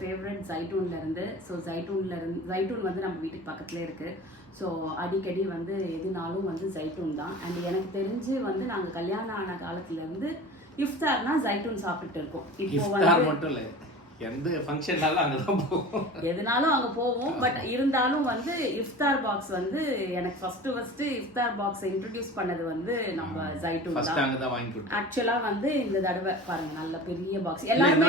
Favourite ஜைட்டூன்லேருந்து. So Zaitoon வந்து நம்ம வீட்டுக்கு பக்கத்துலேயே இருக்குது. ஸோ அடிக்கடி வந்து எதுனாலும் வந்து ஜைட்டூன் தான். அண்ட் எனக்கு தெரிஞ்சு வந்து நாங்கள் கல்யாணம் ஆன காலத்துலேருந்து இஃப்தார்னா ஜைட்டூன் சாப்பிட்டுட்டு இருக்கோம். இப்போ வந்து மட்டும் இல்லை, எந்த ஃபங்க்ஷன்னாலும் அங்கே தான் போவோம், எதுனாலும் அங்கே போவோம். பட் இருந்தாலும் வந்து இஃப்தார் பாக்ஸ் வந்து எனக்கு ஃபர்ஸ்ட் இஃப்தார் பாக்ஸ் இன்ட்ரடியூஸ் பண்ணது வந்து நம்ம ஜைட்டூன் தான். ஆக்சுவலா வந்து இந்த தடவை பாருங்க நல்ல பெரிய பாக்ஸ். எல்லாருமே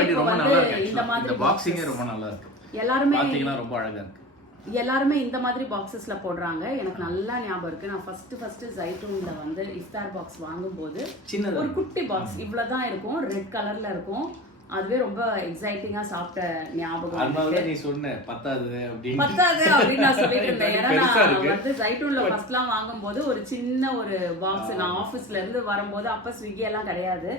இந்த மாதிரி பாக்ஸிங் ரொம்ப நல்லா இருக்கு. எல்லாருமே ரொம்ப அழகா இருக்கு. எல்லாருமே இந்த மாதிரி பாக்ஸஸ்ல போடுறாங்க. எனக்கு நல்லா ஞாபகம் இருக்கு. நான் ஃபர்ஸ்ட் ஜைட்டூன்ல வந்து இஃப்தார் பாக்ஸ் வாங்கும்போது ஒரு குட்டி பாக்ஸ் இவ்வளவுதான் இருக்கும், ரெட் கலர்ல இருக்கும். அதுவே ரொம்ப எக்ஸைட்டிங்கா சாப்பிட்ட ஞாபகம். அதனால நீ சொன்ன பத்தாது அப்படின்னு நான் சொல்லிட்டு இருந்தேன். ஏன்னா நான் வந்து ஜைட்டூன்ல ஃபர்ஸ்ட்லாம் வாங்கும்போது ஒரு சின்ன ஒரு பாக்ஸ், நான் ஆஃபீஸ்ல இருந்து வரும்போது அப்ப ஸ்விக்கி எல்லாம் கிடையாது,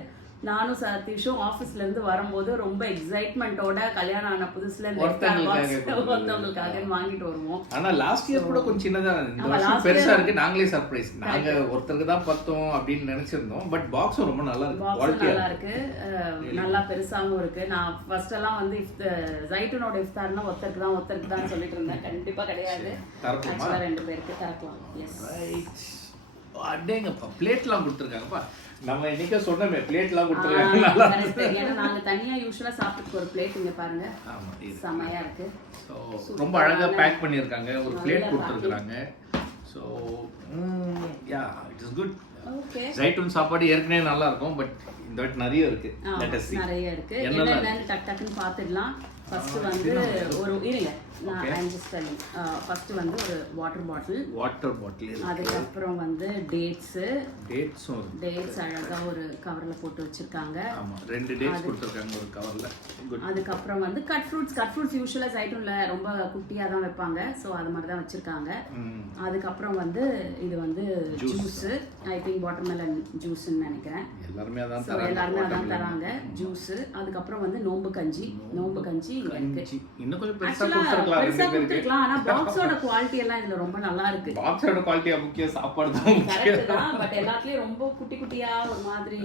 நானும் சதீஷும் ஆபீஸ்ல இருந்து வரும்போது ரொம்ப எக்ஸைட்மெண்டோட கல்யாணம் ஆன புதுசுல ஒருத்தவங்களுக்காக வாங்கிட்டு வருவோம். ஆனா லாஸ்ட் இயர் கூட கொஞ்சம் சின்னதா, இந்த வருஷம் பெருசா இருக்கு. நாங்களே சர்ப்ரைஸ், நாங்க ஒருத்தருக்கு தான் பார்த்தோம் அப்படின்னு நினைச்சிருந்தோம். பட் பாக்ஸ் ரொம்ப நல்லா இருக்கு, குவாலிட்டியா நல்லா இருக்கு, நல்லா பெருசாவும் இருக்கு. நான் ஃபர்ஸ்ட் எல்லாம் வந்து ஜைட்டூனோட இஃப்தார்னா ஒருத்தருக்கு தான் சொல்லிட்டு இருந்தேன். கண்டிப்பா கிடையாது, ஆக்சுவலா 2 பேருக்கு திறக்கலாம். எஸ் அடேங்கப்பா, பிளேட்லாம் கொடுத்துருக்காங்கப்பா. நம்ம இன்னைக்கு சொன்னோமே பிளேட்லாம் கொடுத்துருக்காங்க. ஏன்னா நாங்க தனியா யூசுவலா சாப்பிட்டு ஒரு பிளேட் இங்க பாருங்க, செமையா இருக்கு. ரொம்ப அழகா பேக் பண்ணிருக்காங்க, ஒரு பிளேட் கொடுத்துருக்காங்க. So yeah it is good. Zaitoon சாப்பாடு ஏற்கனவே நல்லா இருக்கும், பட் இந்த வாட்டி நிறைய இருக்கு. நிறைய இருக்கு. என்னென்ன டக்குன்னு பார்த்துடலாம். ஃபர்ஸ்ட் வந்து ஒரு இருங்க, நான் ஜஸ்ட் டெல்லிங். ஃபர்ஸ்ட் வந்து ஒரு வாட்டர் பாட்டில், அதுக்கப்புறம் வந்து டேட்ஸ் அழகா ஒரு கவர்ல போட்டு வச்சிருக்காங்க. ஆமா, 2 டேட்ஸ் கொடுத்திருக்காங்க ஒரு கவர்ல. அதுக்கப்புறம் வந்து கட் ஃப்ரூட்ஸ் யூசுவலா ஜைட்டூன்ல ரொம்ப குட்டியா தான் வைப்பாங்க, சோ அது மாதிரி தான் வச்சிருக்காங்க. அதுக்கப்புறம் வந்து இது வந்து ஜூஸ், ஐ திங்க் வாட்டர்மெலன் ஜூஸ்ன்னு நினைக்கிறேன். எல்லாருமே அதான் தராங்க ஜூஸ். அதுக்கப்புறம் வந்து நோம்பு கஞ்சி இன்னும் கொஞ்சம் பெருசா கொடுத்திருக்கலாம். ஆனா பாக்ஸோட குவாலிட்டி எல்லாம் இதுல ரொம்ப நல்லா இருக்கு. பாக்ஸோட குவாலிட்டியா முக்கியம், சாப்பாடு தான் கரெக்ட் தான். பட் எல்லாத்துலயும் ரொம்ப குட்டியா ஒரு மாதிரி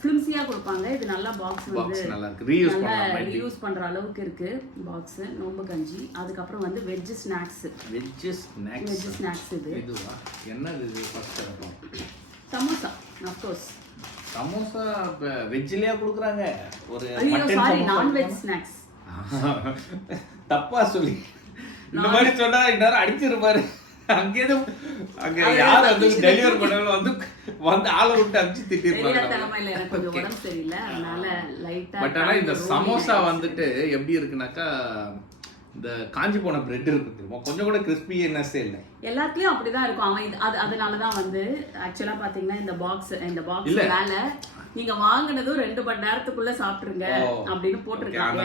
ஃபிலிம்ஸியா கொடுப்பாங்க. இது நல்லா பாக்ஸ் வந்து நல்லா இருக்கு, ரீயூஸ் பண்ற அளவுக்கு இருக்கு பாக்ஸ். நோம்பு கஞ்சி, அதுக்கப்புறம் வந்து வெஜ் ஸ்நாக்ஸ் இது என்னது? இது first samosa. Of course samosa வெஜ்லயா கொடுக்குறாங்க. ஒரு நான் வெஜ் ஸ்நாக்ஸ் தப்பா சொல்லி இந்த மாதிரி சொன்னா இன்னும் அடிச்சிருப்பாரு. அங்க யார் வந்து டெலிவரி பண்ணவங்க வந்து ஆளை விட்டு அடிச்சு திட்டிருப்பாங்க. பட் ஆனா இந்த சமோசா வந்துட்டு எப்படி இருக்குனாக்கா, இந்த காஞ்சி போன பிரெட் இருக்கு, கொஞ்சம் கூட கிறிஸ்பினஸே இல்லை. எல்லாத்துலயும் அப்படிதான் இருக்கும். அவன் அதனாலதான் வந்து ஆக்சுவலா பாத்தீங்கன்னா இந்த பாக்ஸ் மேல நீங்க வாங்குனதும் 2 மணி நேரத்துக்குள்ள சாப்பிட்டுருங்க அப்படின்னு போட்டிருக்காங்க.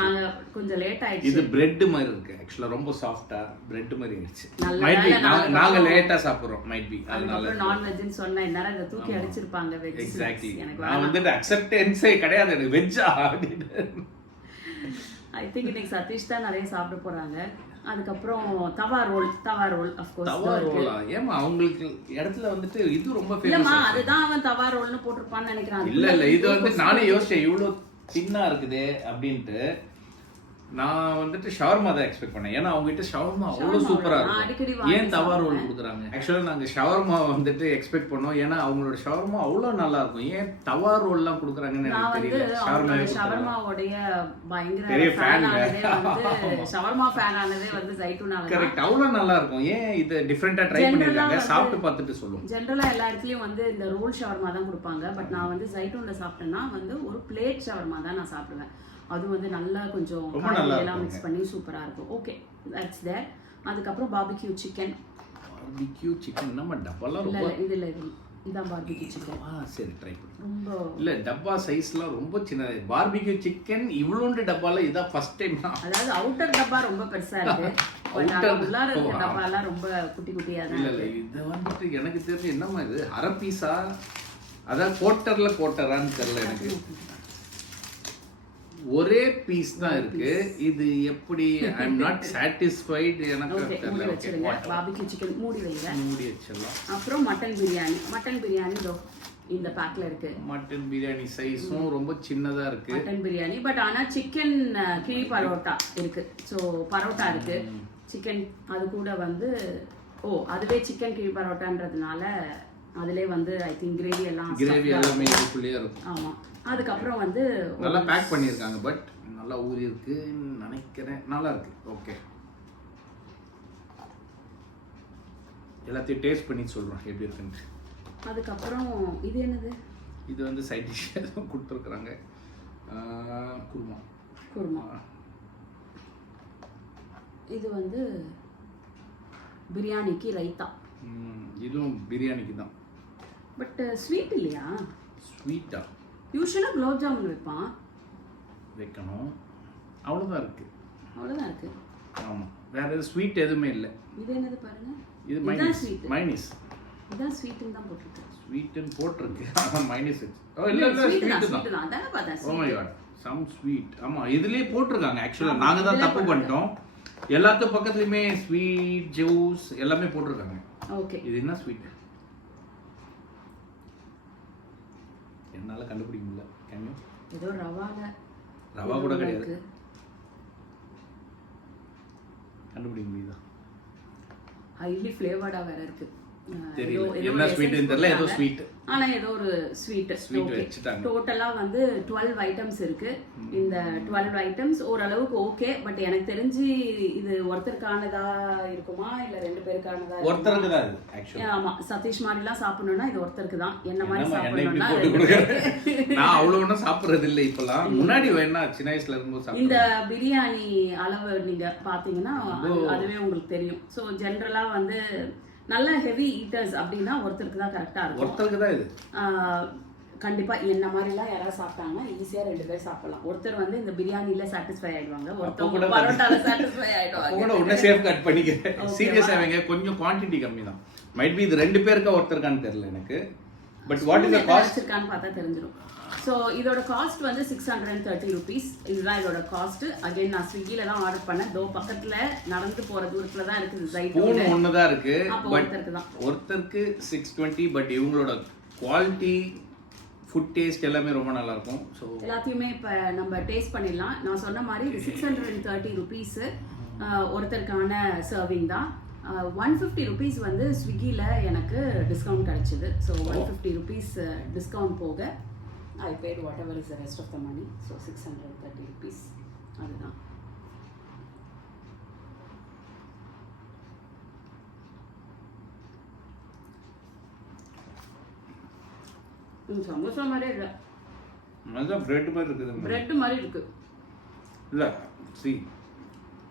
நாங்க கொஞ்சம் லேட் ஆயிடுச்சு. இது பிரெட் மாதிரி இருக்கு, ஆக்சுவலா ரொம்ப சாஃப்ட்டா பிரெட் மாதிரி இருந்துச்சு. நாங்க லேட்டா சாப்பிடுறோம், மைட் பி. அதனால நான் வெஜ்னு சொன்னா என்னடா இத தூக்கி அடிச்சிருப்பாங்க வெஜ். எக்ஸாக்ட்லி, நான் வந்து அக்செப்டன்ஸே கிடையாது எனக்கு வெஜ்ஜா அப்படின்னு. ஐ திங்க் இன்னைக்கு சதீஷ் தான் நிறைய சாப்பிட போறாங்க. அதுக்கப்புறம் தவா ரோல் ஆஃப் கோர்ஸ். தவா ரோல் ஏமா அவங்களுக்கு இடத்துல வந்துட்டு இது ரொம்ப ஃபேமஸ். இல்லம்மா, அதுதான் அவன் தவா ரோல்னு போட்டுருப்பான்னு நினைக்கிறான். இல்ல இது வந்து நானே யோசிச்சேன் இவ்வளவு தின்னா இருக்குது அப்படின்ட்டு. நான் வந்துட்டு ஷவர்மா தான் எக்ஸ்பெக்ட் பண்ணேன், ஏன்னா அவங்க கிட்ட ஷவர்மா அவ்வளவு சூப்பரா இருக்கும். ஏன் தவா ரோல் கொடுக்குறாங்க? ஆக்சுவலா நாங்க ஷவர்மா வந்துட்டு எக்ஸ்பெக்ட் பண்ணோம், ஏன்னா அவங்களோட ஷவர்மா அவ்வளவு நல்லா இருக்கும். ஏன் தவா ரோல் எல்லாம் கொடுக்குறாங்கன்னு எனக்கு தெரியல. ஷவர்மாவோடைய பயங்கர ஃபேன் ஆனதே ஷவர்மா ஃபேன் ஆனதே வந்து ஜைட்டூனால. கரெக்ட், அவ்வளவு நல்லா இருக்கும். ஏன் இது டிஃபரெண்டா ட்ரை பண்ணிருக்காங்க, சாப்பிட்டு பார்த்துட்டு சொல்லுவோம். ஜெனரலா எல்லா இடத்துலயும் வந்து இந்த ரோல் ஷவர்மா தான் கொடுப்பாங்க. பட் நான் வந்து ஜைட்டூன்ல சாப்பிட்டேன்னா வந்து ஒரு பிளேட் ஷவர்மா தான் நான் சாப்பிடுவேன். அது வந்து நல்லா கொஞ்சம் எல்லாம் மிக்ஸ் பண்ணி சூப்பரா இருக்கும். ஓகே, தட்ஸ் தேர். அதுக்கப்புறம் பார்பிக்யூ சிக்கன் நம்ம டப்பால ரொம்ப இதுல இதான் பார்பிக்யூ சிக்கன். சரி, ட்ரை பண்ணு. ரொம்ப இல்ல டப்பா சைஸ்லாம் ரொம்ப சின்னது. பார்பிக்யூ சிக்கன் இவ்வளோண்டு டப்பால இதான் ஃபர்ஸ்ட் டைம். அதாவது அவுட்டர் டப்பா ரொம்ப பெருசா இருக்கு, பட் உள்ளார இருக்க டப்பாலாம் ரொம்ப குட்டியா தான் இருக்கு. இல்ல இது வந்துட்டு எனக்கு தெரிஞ்சு என்னமா இது அரை பீஸா, அதான் கோட்டரான்னு தெரியல எனக்கு. ஒரே பீஸ் தான் இருக்கு. இது எப்படி? ஐ அம் நாட் சாட்டிஸ்ஃபைட். எனக்கு தெரியல. பார்பிக்யூ சிக்கன் மூடி வைங்க. மூடி வச்சிடலாம். அப்புறம் மட்டன் பிரியாணி. இதோ இந்த பேக்ல இருக்கு. மட்டன் பிரியாணி சைஸும் ரொம்ப சின்னதா இருக்கு. மட்டன் பிரியாணி பட் ஆனா சிக்கன் கிழி பரோட்டா இருக்கு. ஸோ பரோட்டா இருக்கு, சிக்கன் அது கூட வந்து அதுவே சிக்கன் கிழி பரோட்டான்றதுனால அதுலயே வந்து ஐ திங்க் கிரேவி எல்லாமே இதுக்குள்ளேயே இருக்கும். ஆமா. அதுக்கப்புறம் வந்து நல்லா பேக் பண்ணியிருக்காங்க. பட் நல்லா ஊறி இருக்குன்னு நினைக்கிறேன். நல்லா இருக்கு. ஓகே, எல்லாத்தையும் டேஸ்ட் பண்ணி சொல்றேன் எப்படி இருக்குன்னு. அதுக்கப்புறம் இது என்னது? இது வந்து சைட் டிஷ் கொடுத்துருக்குறாங்க. குருமா. இது வந்து பிரியாணிக்கு ரைத்தா. இதுவும் பிரியாணிக்கு தான். பட் ஸ்வீட் இல்லையா? ஸ்வீட்டா? யூஷுவலாக குலோப் ஜாமுன் வைக்கணும். அவ்வளோதான் இருக்கு. ஆமாம், வேற எதுவும் ஸ்வீட் எதுவுமே இல்லை. இது என்னது பாருங்க. இது மைனஸ். இதான் ஸ்வீட்னு தான் போட்டுருக்கு. ஸ்வீட்னு போட்டுருக்கு. ஆனால் மைனஸ் இல்லை ஸ்வீட் தான். அதானே பார்த்தேன். Oh my God, some sweet. ஆமாம், இதுலேயே போட்டிருக்காங்க. ஆக்சுவலாக நாங்கள் தான் தப்பு பண்ணிட்டோம். எல்லாத்து பக்கத்துலையுமே ஸ்வீட் ஜூஸ் எல்லாமே போட்டிருக்காங்க. ஓகே, இது என்ன ஸ்வீட் என்னால் கண்டுபிடிக்க முடியல. ஏதோ ரவா கூட கிடையாது. கண்டுபிடிக்க முடியுதா? ஹைலி ஃப்ளேவர்டா வேற இருக்கு. தெரியல என்ன ஸ்வீட்னு தெரியல. ஏதோ ஸ்வீட், ஆனா ஏதோ ஒரு ஸ்வீட் வெச்சிட்டாங்க. டோட்டலா வந்து 12 ஐட்டம்ஸ் இருக்கு. இந்த 12 ஐட்டம்ஸ் ஓரளவுக்கு ஓகே. பட் எனக்கு தெரிஞ்சு இது ஒருத்தருக்கானதா இருக்குமா இல்ல ரெண்டு பேருக்கானதா? ஒருத்தருக்கு தான் இது एक्चुअली. ஆமா, சதீஷ் மாதிரி எல்லாம் சாப்பிடணும்னா இது ஒருத்தருக்கு தான். என்ன மாதிரி சாப்பிடணும்னா நான் அவ்வளவு ஒண்ணும் சாப்பிடுறது இல்ல இப்பலாம். முன்னாடி வேணா சின்ன வயசுல இருக்கும்போது சாப்பிடுவேன். இந்த பிரியாணி அளவு நீங்க பாத்தீங்கன்னா அதுவே உங்களுக்கு தெரியும். சோ ஜெனரலா வந்து நல்ல ஹெவி ஈட்டர்ஸ் அப்படின்னா ஒருத்தருக்கு தான் கரெக்டா இருக்கும். ஒருத்தருக்கு தான் இது கண்டிப்பா. என்ன மாதிரிலாம் யாராவது சாப்பிட்டாங்கன்னா ஈஸியா 2 பேர் சாப்பிடலாம். ஒருத்தர் வந்து இந்த பிரியாணில சாட்டிஸ்ஃபை ஆயிடுவாங்க, ஒருத்தர் பரோட்டால சாட்டிஸ்ஃபை ஆயிடுவாங்க. கூட உடனே சேஃப் கட் பண்ணிக்கிறேன். சீரியஸா அவங்க கொஞ்சம் குவாண்டிட்டி கம்மி தான். மைட் பீ இது 2 பேருக்கு ஒருத்தருக்கான்னு தெரியல எனக்கு. But what is the cost இருக்கான்னு பார்த்தா தெரிஞ்சிரும். ஸோ இதோட காஸ்ட் வந்து 630 rupees. இதுதான் இதோட காஸ்ட். அகைன் நான் ஸ்விக்கில தான் ஆர்டர் பண்ணேன். தோ பக்கத்துல நடந்து போற தூரத்துல தான் இருக்குது. ஸ்பூன் ஒன்னு தான் இருக்கு. பட் ஒருத்தருக்கு 620. பட் இவங்களோட குவாலிட்டி, ஃபுட் டேஸ்ட் எல்லாமே ரொம்ப நல்லா இருக்கும். ஸோ எல்லாத்தையுமே இப்போ நம்ம டேஸ்ட் பண்ணிடலாம். நான் சொன்ன மாதிரி இது 630 rupees ஒருத்தருக்கான சர்விங் தான். 150 rupees வந்து ஸ்விக்கியில் எனக்கு டிஸ்கவுண்ட் கிடைச்சிது. ஸோ 150 rupees டிஸ்கவுண்ட் போக I paid whatever is the rest of the money. So 630 rupees. அதுதான். சமோசா மாதிரி இல்லை. நல்லா பிரெட் மாதிரி இருக்குது. பிரெட் மாதிரி இருக்கு. இல்லை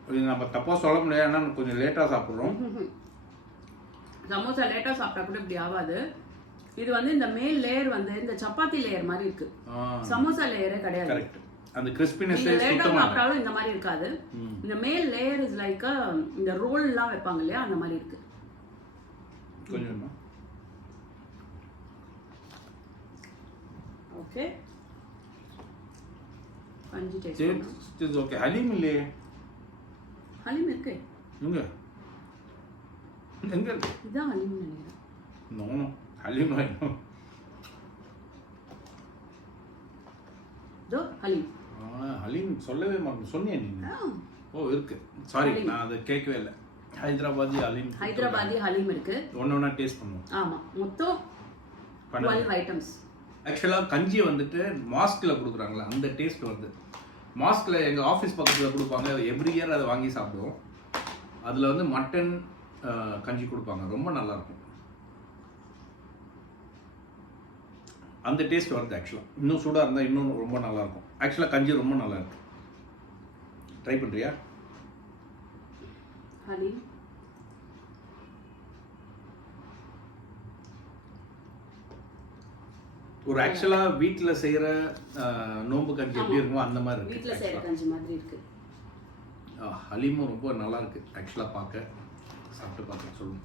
இது நம்ம தப்பாக சொல்ல முடியாது. ஏன்னா கொஞ்சம் லேட்டாக சாப்பிட்றோம். சமோசா லேட்டாக சாப்பிட்டா கூட இப்படி ஆகாது. இது வந்து இந்த மேல் லேயர் வந்து இந்த சப்பாத்தி லேயர் மாதிரி இருக்கு. சமோசா லேயரே கிடையாது. கரெக்ட். அந்த கிறிஸ்பினஸ் லேட்டா சாப்பிட்டாலும் இந்த மாதிரி இருக்காது. இந்த மேல் லேயர் இஸ் லைக் இந்த ரோல் எல்லாம் வைப்பாங்க இல்லையா, அந்த மாதிரி இருக்கு. கொஞ்சம் ஓகே, பஞ்சி டேஸ்ட் இஸ் ஓகே. ஹலீம் இல்லையே? ஹலீம் இருக்கு. எங்க இதான் ஹலீம் நினைக்கிறேன். நோ ஹலீம் ஹலீம். ஹலீம் சொல்லவே மாட்டேன். சொன்னியா நீங்க? ஓ இருக்கு. சாரி, நான் அதை கேட்கவே இல்லை. ஹைதராபாதி ஹலீம் இருக்கு. ஒண்ணா டேஸ்ட் பண்ணுவோம். ஆமா, மொத்தம் 12 ஐட்டம்ஸ். ஆக்சுவலா கஞ்சி வந்துட்டு மாஸ்க்ல கொடுக்குறாங்களா, அந்த டேஸ்ட் வருது. மாஸ்க்ல எங்க ஆஃபீஸ் பக்கத்துல கொடுப்பாங்க. எவ்ரி இயர் அதை வாங்கி சாப்பிடுவோம். அதுல வந்து மட்டன் கஞ்சி கொடுப்பாங்க. ரொம்ப நல்லா இருக்கும். அந்த டேஸ்ட் வருது. ஆக்சுவலாக இன்னும் சூடாக இருந்தால் இன்னும் ரொம்ப நல்லா இருக்கும். ஆக்சுவலாக கஞ்சி ரொம்ப நல்லா இருக்கு. ட்ரை பண்ணுறியா? ஒரு ஆக்சுவலாக வீட்டில் செய்கிற நோம்பு கஞ்சி எப்படி இருக்குமோ அந்த மாதிரி இருக்கு. வீட்டில் செய்கிற கஞ்சி மாதிரி இருக்கு. ஹலீமும் ரொம்ப நல்லா இருக்கு. ஆக்சுவலாக பார்க்க சாப்பிட்டு பார்க்க சொல்லுங்க.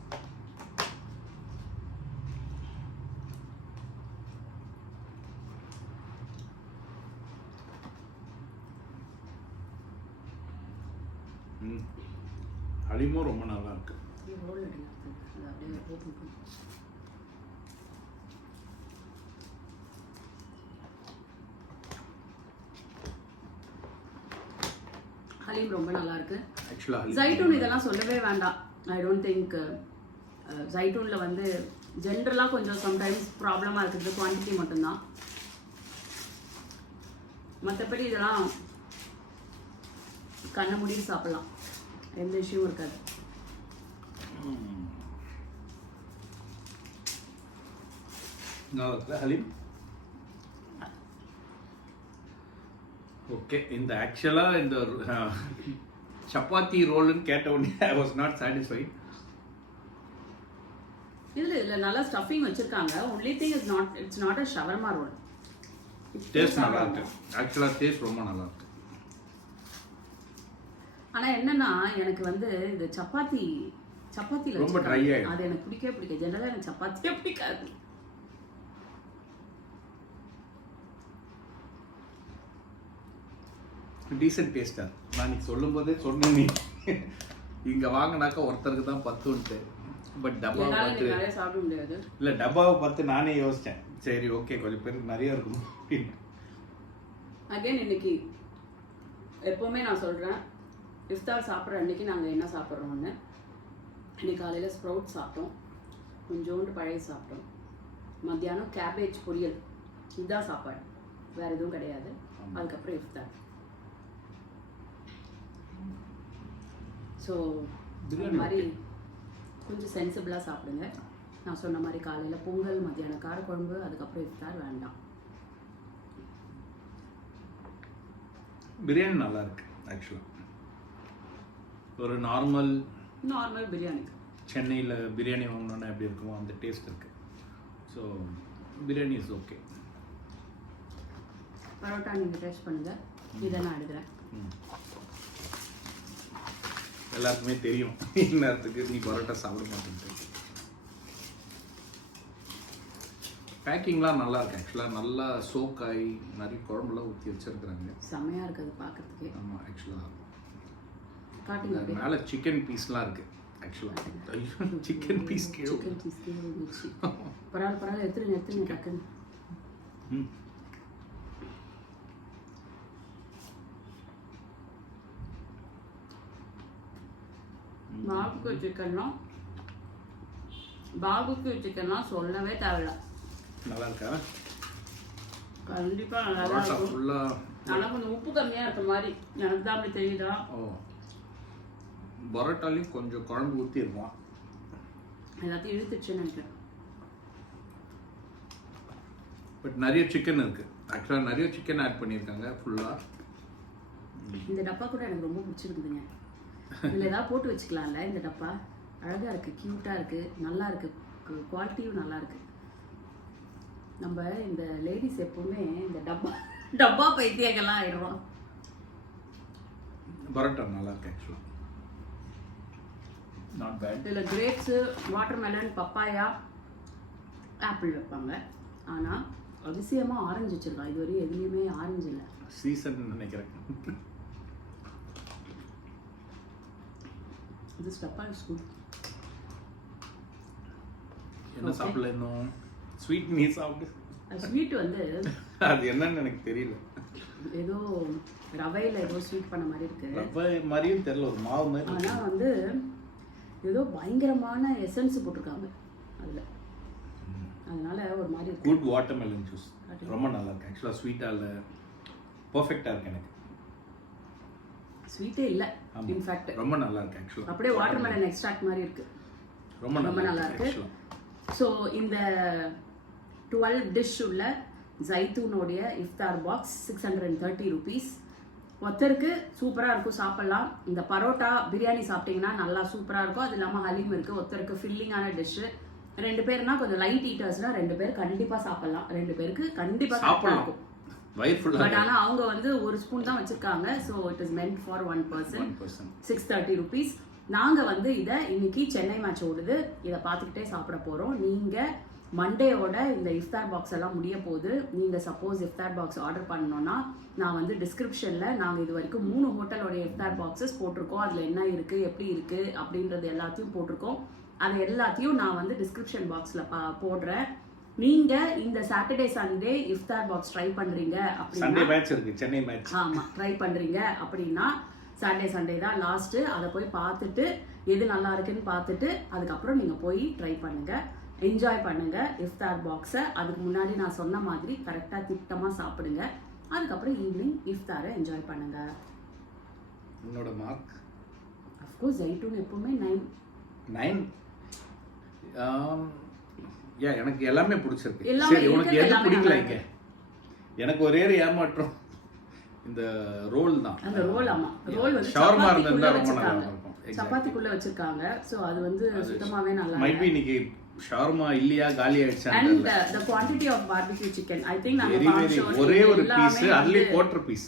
ஹலீமும் ரொம்ப நல்லா இருக்கு. ஹலீம் ரொம்ப நல்லா இருக்கு. ஆக்சுவலா ஜைட்டூன் இதெல்லாம் சொல்லவே வேண்டாம். ஐ டோன்ட் திங்க் ஜைட்டூன்ல வந்து ஜென்ரலா கொஞ்சம் சம்டைம்ஸ் ப்ராப்ளமா இருக்குது, குவான்டிட்டி மட்டும்தான். மற்றபடி இதெல்லாம் கண்ணை மூடி சாப்பிடலாம், எந்த விஷயமும் இருக்காது. ஹலீம் ஓகே. இந்த ஆக்சுவலா இந்த சப்பாத்தி ரோல்னு கேட்ட உடனே ஐ வாஸ் நாட் சாட்டிஸ்ஃபைட். இதுல நல்லா ஸ்டஃபிங் வச்சிருக்காங்க. only thing is not, it's not a shawarma roll. Taste நல்லா இருக்கு. ஆக்சுவலா டேஸ்ட் ரொம்ப நல்லா இருக்கு. ஆனா என்னன்னா எனக்கு வந்து இந்த சப்பாத்தில ரொம்ப ட்ரை ஆயிடும். அது எனக்கு பிடிக்கவே பிடிக்காது. ஜெனரலா எனக்கு சப்பாத்தியே பிடிக்காது. டீசென்ட் டேஸ்டா. நான் நீ சொல்லும் போதே சொன்னேன், நீ இங்க வாங்கினாக்கா ஒருத்தருக்கு தான் 10ன்ட்டு. பட் டப்பாவை பார்த்து நிறைய சாப்பிட முடியாது. இல்லை, டப்பாவை பார்த்து நானே யோசித்தேன், சரி ஓகே கொஞ்சம் பேருக்கு நிறைய இருக்கும். அகைன் இன்னைக்கு எப்போவுமே நான் சொல்கிறேன், இஃப்தார் சாப்பிட்ற அன்றைக்கி நாங்கள் என்ன சாப்பிட்றோம்னு. இன்னைக்கு காலையில் ஸ்ப்ரவுட் சாப்பிட்டோம், கொஞ்சோண்டு பழைய சாப்பிட்டோம், மத்தியானம் கேபேஜ் பொரியல், இதுதான் சாப்பாடு, வேறு எதுவும் கிடையாது. அதுக்கப்புறம் இஃப்தார். ஸோ இந்த மாதிரி கொஞ்சம் சென்சிபிளாக சாப்பிடுங்க. நான் சொன்ன மாதிரி காலையில் பொங்கல், மத்தியானம் காரக்குழம்பு, அதுக்கப்புறம் இஃப்தார் வேண்டாம். பிரியாணி நல்லா இருக்கு. ஆக்சுவலாக ஒரு நார்மல் பிரியாணி, சென்னையில் பிரியாணி வாங்கினோன்னா எப்படி இருக்குமோ அந்த டேஸ்ட் இருக்கு. So biryani is okay. Parotta நீங்கள் டேஸ்ட் பண்ணுங்க, இதை நான் எடுக்கிறேன். எல்லாருக்குமே தெரியும் இந்நேரத்துக்கு நீ பரோட்டா சாப்பிட மாட்டேன்ட்டு. பேக்கிங்லாம் நல்லா இருக்கு. ஆக்சுவலாக நல்லா சோக்காய் நிறைய குழம்புலாம் ஊற்றி வச்சிருக்கிறாங்க. செம்மையாக இருக்குது பார்க்குறதுக்கு. ஆமாம், ஆக்சுவலாக காட்டுங்க. மேலே சிக்கன் பீஸ்லாம் இருக்கு. ஆக்சுவலாக சிக்கன் பீஸ் பரவாயில்ல எடுத்துருங்க டக்குன்னு. பாபுக்கு சிக்கன்லாம் சொல்லவே தேவையில்ல. நல்லா இருக்கா? கண்டிப்பாக நல்லா தான் இருக்கும். ஆனால் கொஞ்சம் உப்பு கம்மியாக இருக்க மாதிரி எனக்கு தான் அப்படி தெரியுதா? ஓ, பரோட்டாலையும் கொஞ்சம் குழம்பு ஊற்றி இருக்கும். எல்லாத்தையும் இழுத்துச்சுன்னு நினைக்கிறேன். பட் நிறைய சிக்கன் இருக்கு. ஆக்சுவலாக நிறைய சிக்கன் ஆட் பண்ணியிருக்காங்க ஃபுல்லாக. இந்த டப்பா கூட எனக்கு ரொம்ப பிடிச்சிருக்குதுங்க. இதில் ஏதாவது போட்டு வச்சுக்கலாம்ல. இந்த டப்பா அழகாக இருக்குது, க்யூட்டாக இருக்குது, நல்லா இருக்குது, குவாலிட்டியும் நல்லா இருக்குது. நம்ம இந்த லேடிஸ் எப்பவுமே இந்த டப்பா பைத்தியங்கள்லாம் ஆயிடுறோம். பரோட்டா நல்லா இருக்கு. ஆக்சுவலாக நாட் பேட். இதில் கிரேப்ஸு, வாட்டர்மெலன், பப்பாயா, ஆப்பிள் வைப்பாங்க. ஆனால் அதிசயமாக ஆரஞ்சு வச்சுருக்கான். இது வரையும் எதுலேயுமே ஆரஞ்சு இல்லை. சீசன் நினைக்கிறேன். This டப்பா is good. என்ன சாப்பிடல இன்னும்? ஸ்வீட் நீ சாப்பிடு. ஸ்வீட் வந்து அது என்னன்னு எனக்கு தெரியல. ஏதோ ரவையில் ஏதோ ஸ்வீட் பண்ண மாதிரி இருக்கு. ரவை மாதிரியும் தெரியல, ஒரு மாவு மாதிரி. ஆனால் வந்து ஏதோ பயங்கரமான எசன்ஸ் போட்டிருக்காங்க அதில், அதனால ஒரு மாதிரி இருக்கு. குட் வாட்டர்மெலன் ஜூஸ் ரொம்ப நல்லா இருக்கு. ஆக்சுவலாக ஸ்வீட்டாக இல்லை, பர்ஃபெக்டாக இருக்கு. எனக்கு ஸ்வீட்டே இல்லை. இன்ஃபேக்ட் ரொம்ப நல்லா இருக்கு. ஆக்சுவலாக அப்படியே வாட்டர்மெலன் எக்ஸ்ட்ராக்ட் மாதிரி இருக்கு. ரொம்ப நல்லா இருக்கு. ஸோ இந்த 12 டிஷ் உள்ள ஜைத்தூனோடைய இஃப்தார் பாக்ஸ் 630 rupees. ஒருத்தருக்கு சூப்பராக இருக்கும், சாப்பிட்லாம். இந்த பரோட்டா பிரியாணி சாப்பிட்டீங்கன்னா நல்லா சூப்பராக இருக்கும். அது இல்லாமல் ஹலீம் இருக்குது. ஒருத்தருக்கு ஃபில்லிங்கான டிஷ்ஷு. 2 பேர்னா கொஞ்சம் லைட் ஈட்டர்ஸ்னா 2 பேர் கண்டிப்பாக சாப்பிட்லாம். 2 பேருக்கு கண்டிப்பாக சாப்பிடலாம். பட் ஆனால் அவங்க வந்து ஒரு ஸ்பூன் தான் வச்சிருக்காங்க. So it is meant for 1 person. 630 rupees. நாங்கள் வந்து இதை இன்னைக்கு சென்னை மேட்ச் ஓடுது, இதை பார்த்துக்கிட்டே சாப்பிட போகிறோம். நீங்கள் மண்டேயோட இந்த இஃப்தார் பாக்ஸ் எல்லாம் முடிய போகுது. நீங்கள் சப்போஸ் இஃப்தார் பாக்ஸ் ஆர்டர் பண்ணணும்னா நான் வந்து டிஸ்கிரிப்ஷனில் நாங்கள் இது வரைக்கும் 3 ஹோட்டலோடைய இஃப்தார் பாக்ஸஸ் போட்டிருக்கோம். அதில் என்ன இருக்குது, எப்படி இருக்குது அப்படின்றது எல்லாத்தையும் போட்டிருக்கோம். அது எல்லாத்தையும் நான் வந்து டிஸ்கிரிப்ஷன் பாக்ஸில் போடுறேன். நீங்க இந்த சாட்டர்டே சண்டே இஃப்தார் பாக்ஸ் ட்ரை பண்றீங்க அப்படின்னா, சண்டே மேட்ச் இருக்கு, சென்னை மேட்ச். ஆமா, ட்ரை பண்றீங்க அப்படின்னா சாட்டர்டே சண்டே தான் லாஸ்ட்டு. அதை போய் பார்த்துட்டு எது நல்லா இருக்குன்னு பார்த்துட்டு அதுக்கப்புறம் நீங்கள் போய் ட்ரை பண்ணுங்கள், என்ஜாய் பண்ணுங்கள் இஃப்தார் பாக்ஸை. அதுக்கு முன்னாடி நான் சொன்ன மாதிரி கரெக்டாக திட்டமாக சாப்பிடுங்க. அதுக்கப்புறம் ஈவினிங் இஃப்தாரை என்ஜாய் பண்ணுங்கள். என்னோட மார்க் அஃப்கோர்ஸ் ஜைட்டூன் எப்பவுமே 9. எனக்கு எல்லாமே பிடிச்சிருக்கு. எல்லாமே சரி, உனக்கு இருக்கிறது எது எல்லாமே பிடிக்கல? நல்லா இங்க எனக்கு ஒரே ஒரு ஏமாற்றம் இந்த ரோல் தான். அந்த ரோல், ஆமா ரோல் வந்து ஷவர்மா சப்பாத்திக்குள்ள இருந்தா ரொம்ப நல்லா வச்சிருக்காங்க. இருக்கும். சப்பாத்திக்குள்ள வச்சிருக்காங்க. சோ அது வந்து சுத்தமாவே நல்லா இல்ல. மைட் பி இன்னைக்கு ஷவர்மா இல்லையா காலி ஆயிடுச்சா? And the quantity of barbecue chicken, I think நம்ம வெரி farm வெரி show ஒரே ஒரு எல்லாமே பீஸ், அதுலயே குவார்ட்டர் பீஸ்,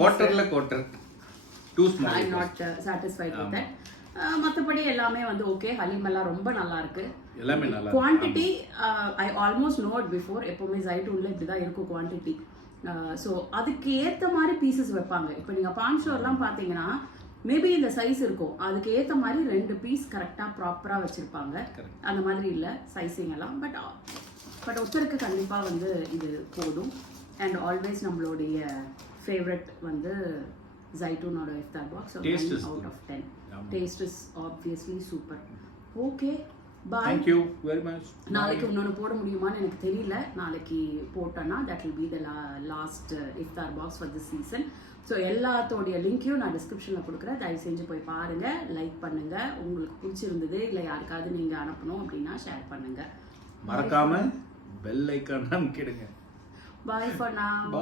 குவார்ட்டர்ல quarter, too small. I'm not satisfied with that. மத்தபடி எல்லாமே வந்து ஓகே. ஹலீம் எல்லாம் ரொம்ப நல்லா இருக்கு. எல்லாமே நல்லா quantity I almost know it before. எப்பவுமே ஜைட்டூன்ல இப்படிதான் இருக்கும் குவாண்டிட்டி. ஸோ அதுக்கு ஏற்ற மாதிரி பீசஸ் வைப்பாங்க. இப்போ நீங்கள் பான் ஷோர்லாம் பார்த்தீங்கன்னா மேபி இந்த சைஸ் இருக்கும், அதுக்கு ஏற்ற மாதிரி 2 பீஸ் கரெக்டாக ப்ராப்பராக வச்சுருப்பாங்க. அந்த மாதிரி இல்லை சைஸிங் எல்லாம். பட் ஒருத்தருக்கு கண்டிப்பாக வந்து இது போதும். அண்ட் ஆல்வேஸ் நம்மளுடைய ஃபேவரட் வந்து ஜைட்டூனோட iftar box out of 10. Taste is obviously super. Okay, bye. Thank you very much. நாளைக்கு இன்னொன்று போட முடியுமான்னு எனக்கு தெரியல. நாளைக்கு போட்டோன்னா that will be the last iftar box for this season. So எல்லாத்தோடைய லிங்க்கையும் நான் டிஸ்கிரிப்ஷனில் கொடுக்குறேன். தயவு செஞ்சு போய் பாருங்கள், லைக் பண்ணுங்கள். உங்களுக்கு பிடிச்சிருந்தது இல்லை யாருக்காவது நீங்கள் அனுப்பணும் அப்படின்னா ஷேர் பண்ணுங்கள். மறக்காம பெல் ஐக்கான் அமுக்கிடுங்க. Bye for now.